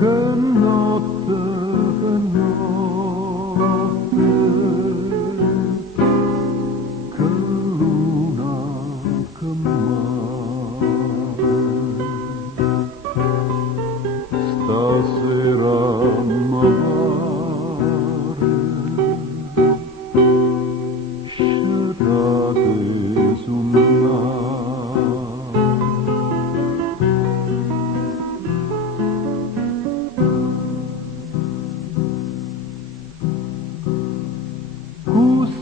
Che notte, che luna, che mare, stasera mi pare, scerate sul mare.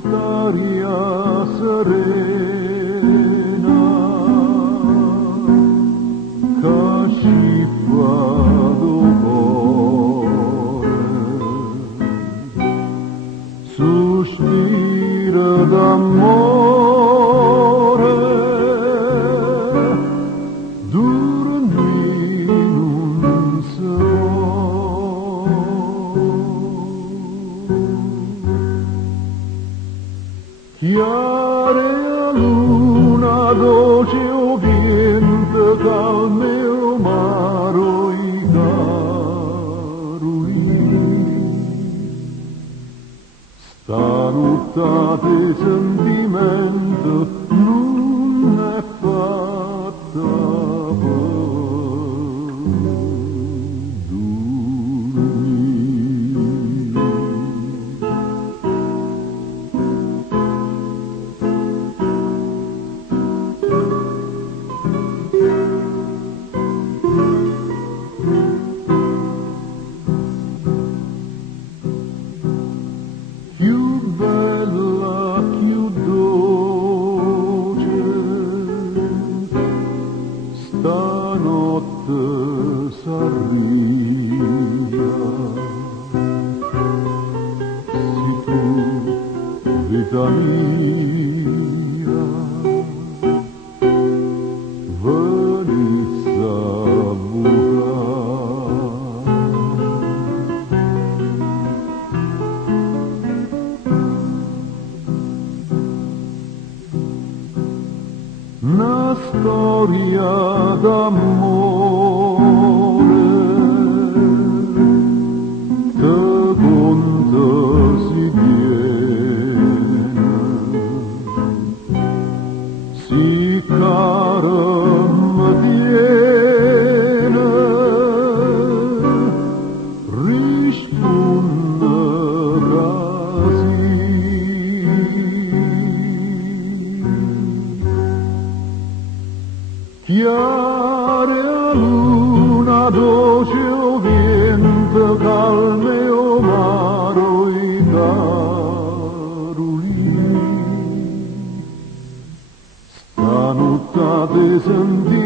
Quest'aria serena che scippa d'ovore, sospira d'amore, dormì non si può. Chiare luna, dolce vento, calme o maro i carui. Stanuttate sentimento non è fatta per più bella, più dolce, stanotte s'arria. Si tu, vita mia, venissi a una storia d'amore che conta si viene, si cara mi tiene, risponde così. Chiare luna, dolce vento, calme o maro i caruli. Stanuttate sentite